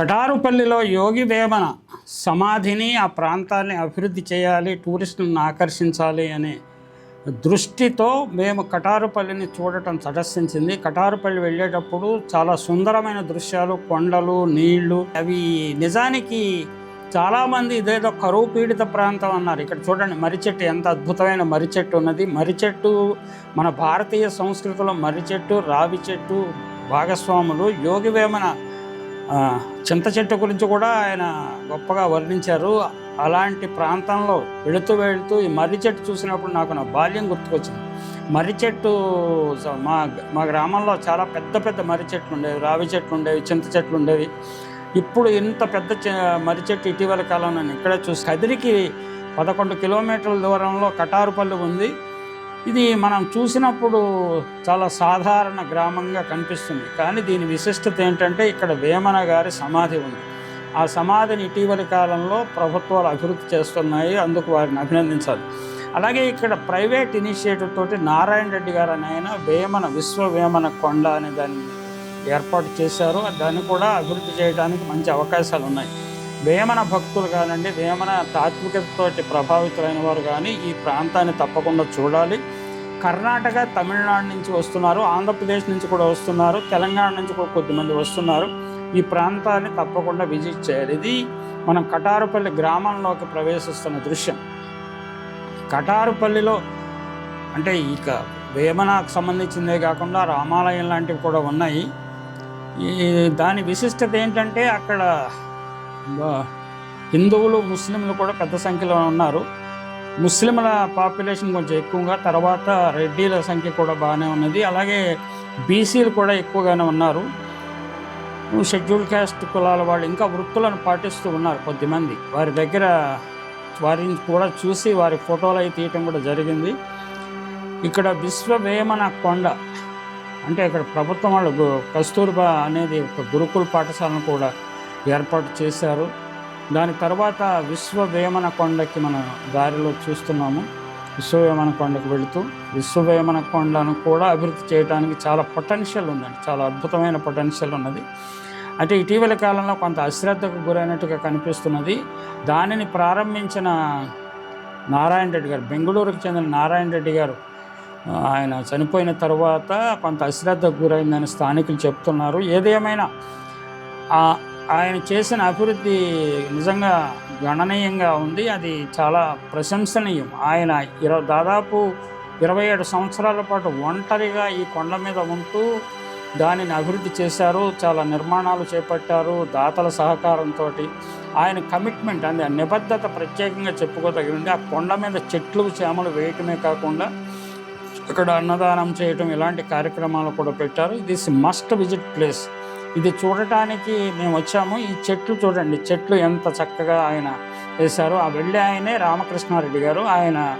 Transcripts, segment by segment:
కటారుపల్లిలో యోగి వేమన సమాధిని ఆ ప్రాంతాన్ని అభివృద్ధి చేయాలి టూరిస్టులను ఆకర్షించాలి అనే దృష్టితో మేము కటారుపల్లిని చూడటం తటస్థించింది కటారుపల్లి వెళ్ళేటప్పుడు చాలా సుందరమైన దృశ్యాలు కొండలు నీళ్ళు అవి నిజానికి చాలామంది ఇదేదో కరువు పీడిత ప్రాంతం అన్నారు. ఇక్కడ చూడండి మరిచెట్టు ఎంత అద్భుతమైన మర్రిచెట్టు ఉన్నది. మర్రిచెట్టు మన భారతీయ సంస్కృతిలో మర్రిచెట్టు రావి చెట్టు భాగస్వాములు యోగి వేమన చింత చెట్టు గురించి కూడా ఆయన గొప్పగా వర్ణించారు. అలాంటి ప్రాంతంలో వెళుతూ వెళుతూ ఈ మర్రి చెట్టు చూసినప్పుడు నాకు నా బాల్యం గుర్తుకొచ్చింది. మర్రి చెట్టు స- మా మా గ్రామంలో చాలా పెద్ద పెద్ద మర్రి చెట్లు ఉండేవి రావి చెట్లు ఉండేవి చింత చెట్లు ఉండేవి. ఇప్పుడు ఇంత పెద్ద చె- మర్రి చెట్టు ఇటీవల కాలంలో నేను ఇక్కడే చూసి కదిరికి పదకొండు కిలోమీటర్ల దూరంలో కటారుపల్లి ఉంది. ఇది మనం చూసినప్పుడు చాలా సాధారణ గ్రామంగా కనిపిస్తుంది. కానీ దీని విశిష్టత ఏంటంటే ఇక్కడ వేమన గారి సమాధి ఉంది. ఆ సమాధిని ఇటీవలి కాలంలో ప్రభుత్వాలు అభివృద్ధి చేస్తున్నాయి. అందుకు వారిని అభినందించాలి. అలాగే ఇక్కడ ప్రైవేట్ ఇనిషియేటివ్ తోటి నారాయణ రెడ్డి గారు ఆయన వేమన విశ్వ వేమన కొండ అనే దాన్ని ఏర్పాటు చేశారు. దాన్ని కూడా అభివృద్ధి చేయడానికి మంచి అవకాశాలు ఉన్నాయి. వేమన భక్తులు కానండి వేమన తాత్వికతతోటి ప్రభావితులైన వారు కానీ ఈ ప్రాంతాన్ని తప్పకుండా చూడాలి. కర్ణాటక తమిళనాడు నుంచి వస్తున్నారు ఆంధ్రప్రదేశ్ నుంచి కూడా వస్తున్నారు తెలంగాణ నుంచి కూడా కొద్దిమంది వస్తున్నారు. ఈ ప్రాంతాన్ని తప్పకుండా విజిట్ చేయాలి. ఇది మనం కటారుపల్లి గ్రామంలోకి ప్రవేశిస్తున్న దృశ్యం. కటారుపల్లిలో అంటే ఇక వేమనకు సంబంధించిందే కాకుండా రామాలయం లాంటివి కూడా ఉన్నాయి. ఈ దాని విశిష్టత ఏంటంటే అక్కడ హిందువులు ముస్లింలు కూడా పెద్ద సంఖ్యలో ఉన్నారు. ముస్లింల పాపులేషన్ కొంచెం ఎక్కువగా తర్వాత రెడ్డీల సంఖ్య కూడా బాగానే ఉన్నది. అలాగే బీసీలు కూడా ఎక్కువగానే ఉన్నారు. షెడ్యూల్ క్యాస్ట్ కులాల వాళ్ళు ఇంకా వృత్తులను పాటిస్తూ ఉన్నారు కొద్దిమంది. వారి దగ్గర వారిని కూడా చూసి వారి ఫోటోలు అవి తీయటం కూడా జరిగింది. ఇక్కడ విశ్వవేమన కొండ అంటే ఇక్కడ ప్రభుత్వం వాళ్ళు గు- కస్తూర్బా అనేది ఒక గురుకుల పాఠశాలను కూడా ఏర్పాటు చేశారు. దాని తర్వాత విశ్వవేమన కొండకి మన దారిలో చూస్తున్నాము. విశ్వవేమన కొండకు వెళుతూ విశ్వవేమన కొండను కూడా అభివృద్ధి చేయడానికి చాలా పొటెన్షియల్ ఉందండి. చాలా అద్భుతమైన పొటెన్షియల్ ఉన్నది. అంటే ఇటీవల కాలంలో కొంత అశ్రద్ధకు గురైనట్టుగా కనిపిస్తున్నది. దానిని ప్రారంభించిన నారాయణ రెడ్డి గారు బెంగళూరుకు చెందిన నారాయణ రెడ్డి గారు ఆయన చనిపోయిన తర్వాత కొంత అశ్రద్ధకు గురైందని స్థానికులు చెప్తున్నారు. ఏదేమైనా ఆ ఆయన చేసిన అభివృద్ధి నిజంగా గణనీయంగా ఉంది. అది చాలా ప్రశంసనీయం. ఆయన ఇరవై దాదాపు ఇరవై ఏడు సంవత్సరాల పాటు ఒంటరిగా ఈ కొండ మీద ఉంటూ దానిని అభివృద్ధి చేశారు. చాలా నిర్మాణాలు చేపట్టారు దాతల సహకారంతో ఆయన కమిట్మెంట్ అంటే ఆ నిబద్ధత ప్రత్యేకంగా చెప్పుకోదగినది ఆ కొండ మీద చెట్లు చేమలు వేయటమే కాకుండా అక్కడ అన్నదానం చేయటం ఇలాంటి కార్యక్రమాలు కూడా పెట్టారు. This must visit place. ఇది చూడటానికి మేము వచ్చాము. ఈ చెట్లు చూడండి. చెట్లు ఎంత చక్కగా ఆయన వేశారు. ఆ వెళ్ళే ఆయనే రామకృష్ణారెడ్డి గారు. ఆయన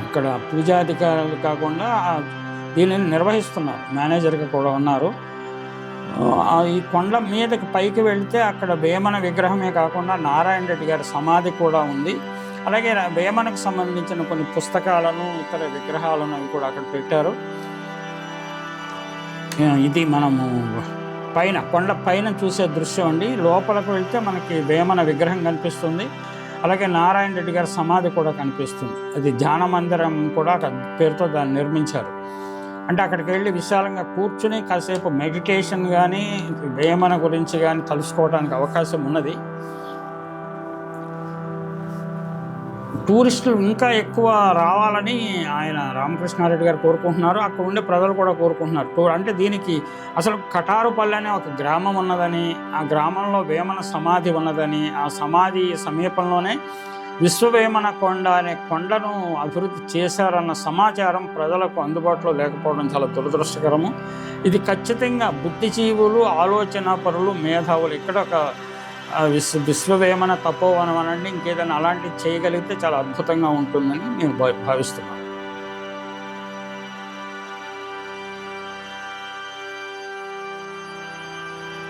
ఇక్కడ పూజాధికారులు కాకుండా దీనిని నిర్వహిస్తున్నారు. మేనేజర్గా కూడా ఉన్నారు. ఈ కొండ మీదకి పైకి వెళితే అక్కడ వేమన విగ్రహమే కాకుండా నారాయణ రెడ్డి గారి సమాధి కూడా ఉంది. అలాగే రా- వేమనకు సంబంధించిన కొన్ని పుస్తకాలను ఇతర విగ్రహాలను అవి కూడా అక్కడ పెట్టారు. ఇది మనము పైన కొండ పైన చూసే దృశ్యం అండి. లోపలకు వెళ్తే మనకి వేమన విగ్రహం కనిపిస్తుంది. అలాగే నారాయణ రెడ్డి గారి సమాధి కూడా కనిపిస్తుంది. అది ధ్యాన మందిరం కూడా పేరుతో దాన్ని నిర్మించారు. అంటే అక్కడికి వెళ్ళి విశాలంగా కూర్చుని కాసేపు మెడిటేషన్ కానీ వేమన గురించి కానీ తెలుసుకోవడానికి అవకాశం ఉన్నది. టూరిస్టులు ఇంకా ఎక్కువ రావాలని ఆయన రామకృష్ణారెడ్డి గారు కోరుకుంటున్నారు. అక్కడ ఉండే ప్రజలు కూడా కోరుకుంటున్నారు. టూర్ అంటే దీనికి అసలు కటారుపల్లి అనే ఒక గ్రామం ఉన్నదని ఆ గ్రామంలో వేమన సమాధి ఉన్నదని ఆ సమాధి సమీపంలోనే విశ్వవేమన కొండ అనే కొండను అభివృద్ధి చేశారన్న సమాచారం ప్రజలకు అందుబాటులో లేకపోవడం చాలా దురదృష్టకరము. ఇది ఖచ్చితంగా బుద్ధిజీవులు ఆలోచన పరులు మేధావులు ఇక్కడ ఒక విశ్వ విశ్వవేమన తపోవనం అనండి ఇంకేదైనా అలాంటివి చేయగలిగితే చాలా అద్భుతంగా ఉంటుందని నేను భా- భావిస్తున్నాను.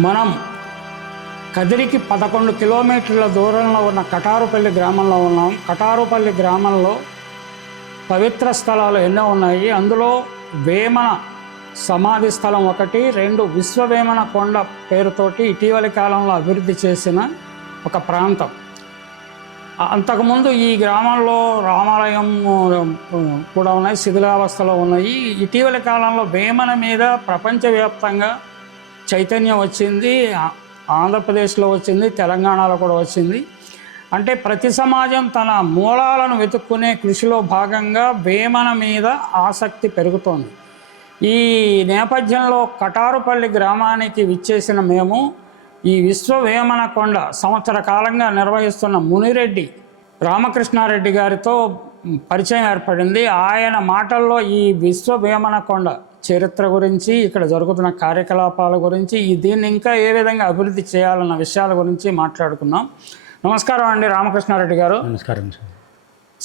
మనం కదిరికి పదకొండు కిలోమీటర్ల దూరంలో ఉన్న కటారుపల్లి గ్రామంలో ఉన్నాం. కటారుపల్లి గ్రామంలో పవిత్ర స్థలాలు ఎన్నో ఉన్నాయి. అందులో వేమన సమాధి స్థలం ఒకటి రెండు విశ్వవేమన కొండ పేరుతోటి ఇటీవలి కాలంలో అభివృద్ధి చేసిన ఒక ప్రాంతం. అంతకుముందు ఈ గ్రామంలో రామాలయం కూడా ఉన్నాయి శిథిలావస్థలో ఉన్నాయి. ఇటీవలి కాలంలో వేమన మీద ప్రపంచవ్యాప్తంగా చైతన్యం వచ్చింది ఆంధ్రప్రదేశ్లో వచ్చింది తెలంగాణలో కూడా వచ్చింది. అంటే ప్రతి సమాజం తన మూలాలను వెతుక్కునే కృషిలో భాగంగా వేమన మీద ఆసక్తి పెరుగుతోంది. ఈ నేపథ్యంలో కటారుపల్లి గ్రామానికి విచ్చేసిన మేము ఈ విశ్వవేమన కొండ సంవత్సర కాలంగా నిర్వహిస్తున్న మునిరెడ్డి రామకృష్ణారెడ్డి గారితో పరిచయం ఏర్పడింది. ఆయన మాటల్లో ఈ విశ్వవేమన కొండ చరిత్ర గురించి ఇక్కడ జరుగుతున్న కార్యకలాపాల గురించి దీన్ని ఇంకా ఏ విధంగా అభివృద్ధి చేయాలన్న విషయాల గురించి మాట్లాడుకున్నాం. నమస్కారం అండి రామకృష్ణారెడ్డి గారు. నమస్కారం సార్.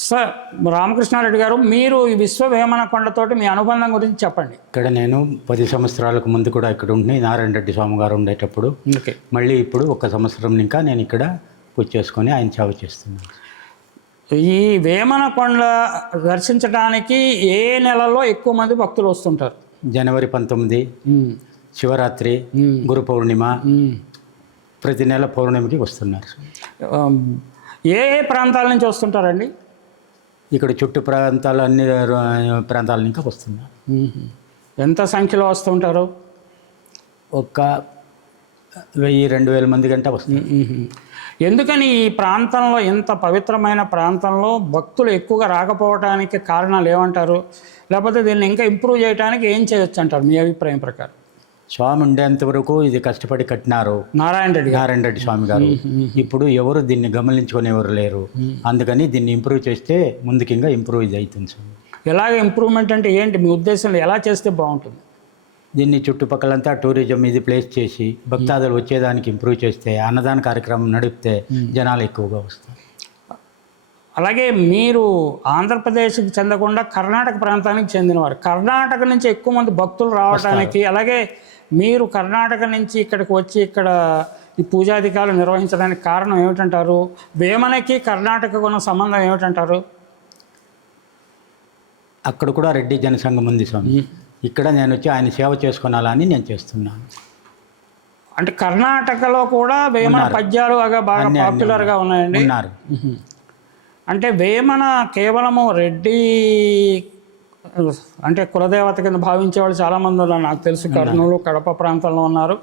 సార్ రామకృష్ణారెడ్డి గారు మీరు ఈ విశ్వ వేమన కొండతోటి మీ అనుబంధం గురించి చెప్పండి. ఇక్కడ నేను పది సంవత్సరాలకు ముందు కూడా ఇక్కడ ఉండి నారాయణ రెడ్డి స్వామి గారు ఉండేటప్పుడు మళ్ళీ ఇప్పుడు ఒక సంవత్సరం ఇంకా నేను ఇక్కడ పూజ చేసుకొని ఆయన సేవ చేస్తున్నాను. ఈ వేమన కొండ దర్శించడానికి ఏ నెలలో ఎక్కువ మంది భక్తులు వస్తుంటారు? జనవరి పంతొమ్మిది శివరాత్రి గురు పౌర్ణిమ ప్రతి నెల పౌర్ణమికి వస్తున్నారు. ఏ ఏ ప్రాంతాల నుంచి వస్తుంటారండి? ఇక్కడ చుట్టూ ప్రాంతాలు అన్ని ప్రాంతాల నుంచి వస్తున్నారు ఎంత సంఖ్యలో వస్తుంటారు ఒక వెయ్యి రెండు వేల మంది గంట వస్తున్నారు ఎందుకని ఈ ప్రాంతంలో ఇంత పవిత్రమైన ప్రాంతంలో భక్తులు ఎక్కువగా రాకపోవడానికి కారణాలు ఏమంటారు? లేకపోతే దీన్ని ఇంకా ఇంప్రూవ్ చేయడానికి ఏం చేయొచ్చు అంటారు మీ అభిప్రాయం ప్రకారం? స్వామి ఉండేంత వరకు ఇది కష్టపడి కట్టినారు. నారాయణ రెడ్డి నారాయణ రెడ్డి స్వామి గారు. ఇప్పుడు ఎవరు దీన్ని గమనించుకునేవారు లేరు. అందుకని దీన్ని ఇంప్రూవ్ చేస్తే ముందుకి ఇంకా ఇంప్రూవ్ ఇది అవుతుంది స్వామి ఎలాగ ఇంప్రూవ్మెంట్ అంటే ఏంటి? మీ ఉద్దేశంలో ఎలా చేస్తే బాగుంటుంది? దీన్ని చుట్టుపక్కలంతా టూరిజం ఇది ప్లేస్ చేసి భక్తాదులు వచ్చేదానికి ఇంప్రూవ్ చేస్తే అన్నదాన కార్యక్రమం నడిపితే జనాలు ఎక్కువగా వస్తారు. అలాగే మీరు ఆంధ్రప్రదేశ్కి చెందకుండా కర్ణాటక ప్రాంతానికి చెందినవారు. కర్ణాటక నుంచి ఎక్కువ మంది భక్తులు రావడానికి అలాగే మీరు కర్ణాటక నుంచి ఇక్కడికి వచ్చి ఇక్కడ ఈ పూజాధికారులు నిర్వహించడానికి కారణం ఏమిటంటారు? వేమనకి కర్ణాటకకు ఉన్న సంబంధం ఏమిటంటారు? అక్కడ కూడా రెడ్డి జనసంఘం ఉంది స్వామి. ఇక్కడ నేను వచ్చి ఆయన సేవ చేసుకునాలని నేను చేస్తున్నాను. అంటే కర్ణాటకలో కూడా వేమన పద్యాలు అగా బాగా పాపులర్గా ఉన్నాయండి. ఉన్నారు. అంటే వేమన కేవలము రెడ్డి అంటే కులదేవత కింద భావించే వాళ్ళు చాలా మంది ఉన్నారు. నాకు తెలుసు కర్నూలు కడప ప్రాంతంలో ఉన్నారు.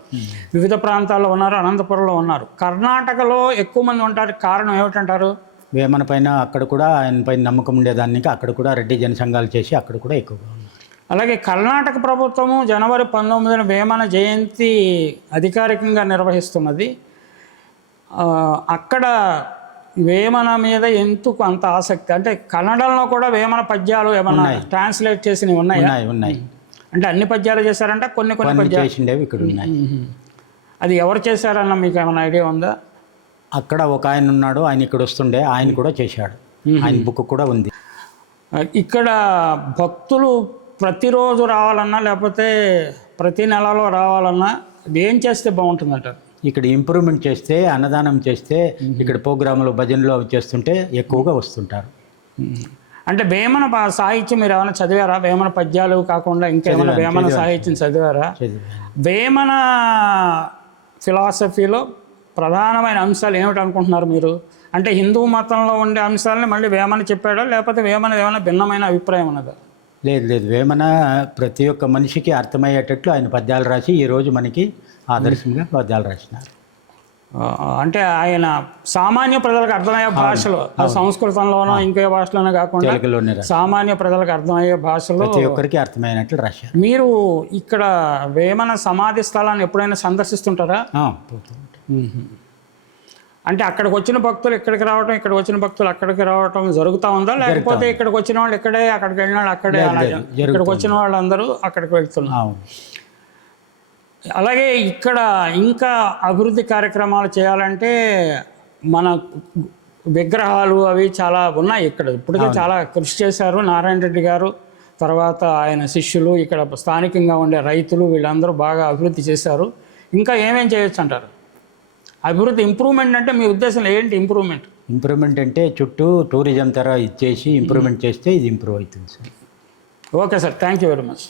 వివిధ ప్రాంతాల్లో ఉన్నారు అనంతపురంలో ఉన్నారు. కర్ణాటకలో ఎక్కువ మంది ఉంటారు. కారణం ఏమిటంటారు? వేమన పైన అక్కడ కూడా ఆయన పైన నమ్మకం ఉండేదానికి అక్కడ కూడా రెడ్డి జనసంఘాలు చేసి అక్కడ కూడా ఎక్కువగా ఉన్నారు. అలాగే కర్ణాటక ప్రభుత్వము జనవరి పంతొమ్మిదిన వేమన జయంతి అధికారికంగా నిర్వహిస్తున్నది. అక్కడ వేమన మీద ఎందుకు అంత ఆసక్తి? అంటే కన్నడంలో కూడా వేమన పద్యాలు ఏమన్నా ట్రాన్స్లేట్ చేసినవి ఉన్నాయా? ఉన్నాయి ఉన్నాయి. అంటే అన్ని పద్యాలు చేశారంటే కొన్ని కొన్ని చేసిండేవి ఇక్కడ ఉన్నాయి. అది ఎవరు చేశారన్న మీకు ఏమైనా ఐడియా ఉందా? అక్కడ ఒక ఆయన ఉన్నాడు ఆయన ఇక్కడ వస్తుండే ఆయన కూడా చేశాడు. ఆయన బుక్ కూడా ఉంది. ఇక్కడ భక్తులు ప్రతిరోజు రావాలన్నా లేకపోతే ప్రతి నెలలో రావాలన్నా ఏం చేస్తే బాగుంటుందంటారు? ఇక్కడ ఇంప్రూవ్మెంట్ చేస్తే అన్నదానం చేస్తే ఇక్కడ ప్రోగ్రాములు భజనలు అవి చేస్తుంటే ఎక్కువగా వస్తుంటారు. అంటే వేమన సాహిత్యం మీరు ఏమైనా చదివారా? వేమన పద్యాలు కాకుండా ఇంకేమైనా వేమన సాహిత్యం చదివారా? వేమన ఫిలాసఫీలో ప్రధానమైన అంశాలు ఏమిటి అనుకుంటున్నారు మీరు? అంటే హిందూ మతంలో ఉండే అంశాలని మళ్ళీ వేమన చెప్పాడా? లేకపోతే వేమన ఏమైనా భిన్నమైన అభిప్రాయం ఉన్నదా? లేదు లేదు. వేమన ప్రతి ఒక్క మనిషికి అర్థమయ్యేటట్లు ఆయన పద్యాలు రాసి ఈ రోజు మనకి ఆదర్శంగా పద్యాలు రాసినారు. అంటే ఆయన సామాన్య ప్రజలకు అర్థమయ్యే భాషలో సంస్కృతంలోనో ఇంకే భాషలోనో కాకుండా సామాన్య ప్రజలకు అర్థమయ్యే భాషలో ప్రతి ఒక్కరికి అర్థమైనట్లు రాశారు. మీరు ఇక్కడ వేమన సమాధి స్థలాన్ని ఎప్పుడైనా సందర్శిస్తుంటారా. అంటే అక్కడికి వచ్చిన భక్తులు ఇక్కడికి రావటం ఇక్కడికి వచ్చిన భక్తులు అక్కడికి రావటం జరుగుతూ ఉందా? లేకపోతే ఇక్కడికి వచ్చిన వాళ్ళు ఇక్కడే అక్కడికి వెళ్ళిన వాళ్ళు అక్కడే ఇక్కడికి వచ్చిన వాళ్ళందరూ అక్కడికి వెళ్తున్నారు. అలాగే ఇక్కడ ఇంకా అభివృద్ధి కార్యక్రమాలు చేయాలంటే మన విగ్రహాలు అవి చాలా ఉన్నాయి ఇక్కడ. ఇప్పటికే చాలా కృషి చేశారు నారాయణ రెడ్డి గారు. తర్వాత ఆయన శిష్యులు ఇక్కడ స్థానికంగా ఉండే రైతులు వీళ్ళందరూ బాగా అభివృద్ధి చేశారు. ఇంకా ఏమేం చేయొచ్చు అంటారు? అభివృద్ధి ఇంప్రూవ్మెంట్ అంటే మీ ఉద్దేశం ఏంటి ఇంప్రూవ్మెంట్? ఇంప్రూవ్మెంట్ అంటే చుట్టూ టూరిజం తర ఇచ్చేసి ఇంప్రూవ్మెంట్ చేస్తే ఇది ఇంప్రూవ్ అవుతుంది sir. Okay sir thank you very much.